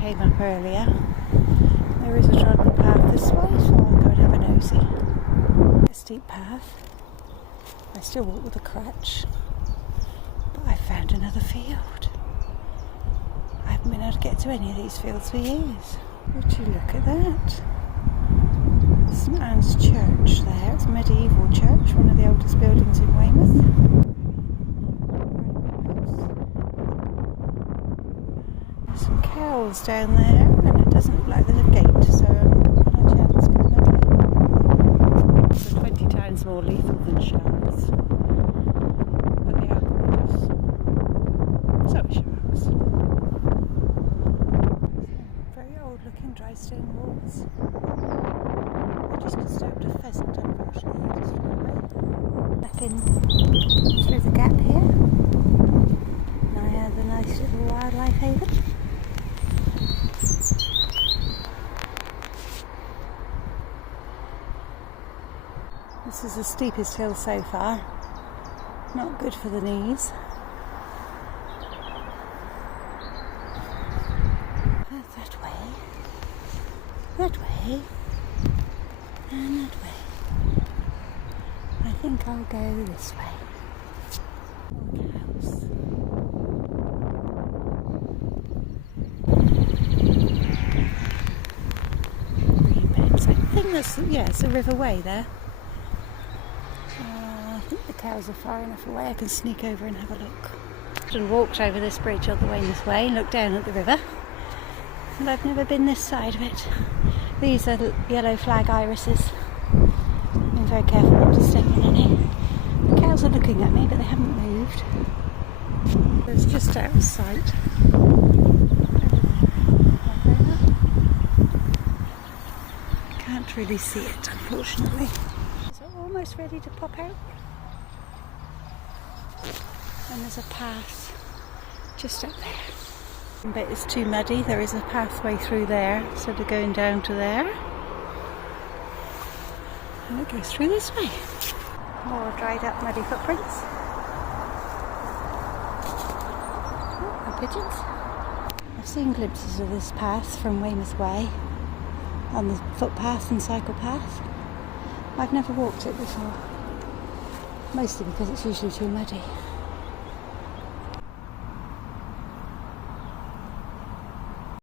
came up earlier. There is a trodden path this way, so I'll go and have a nosy. A steep path. I still walk with a crutch, but I found another field. I haven't been able to get to any of these fields for years. Would you look at that? St Anne's Church there. It's a medieval church, one of the oldest buildings in Weymouth. There's some cows down there, and it doesn't look like there's a gate, so I'm not going to chance going that way. They're 20 times more lethal than sharks, but they are gorgeous. So are sharks. Very old looking dry stone walls. I just disturbed a pheasant, unfortunately. I just flew away. Back in through the gap here. Now I have the nice little wildlife haven. This is the steepest hill so far. Not good for the knees. That way. That way. And that way. I think I'll go this way. More cows. Green beds. I think that's, yeah, it's a river way there. I think the cows are far enough away I can sneak over and have a look. And walked over this bridge all the Weymouth way and looked down at the river. And I've never been this side of it. These are yellow flag irises. I'm very careful not to step on any. The cows are looking at me, but they haven't moved. It's just out of sight. Can't really see it, unfortunately. Is it almost ready to pop out? And there's a path just up there. But it's too muddy. There is a pathway through there, so they're going down to there. And it goes through this way. More dried up muddy footprints. Oh, and pigeons. I've seen glimpses of this path from Weymouth Way on the footpath and cycle path. I've never walked it before, mostly because it's usually too muddy.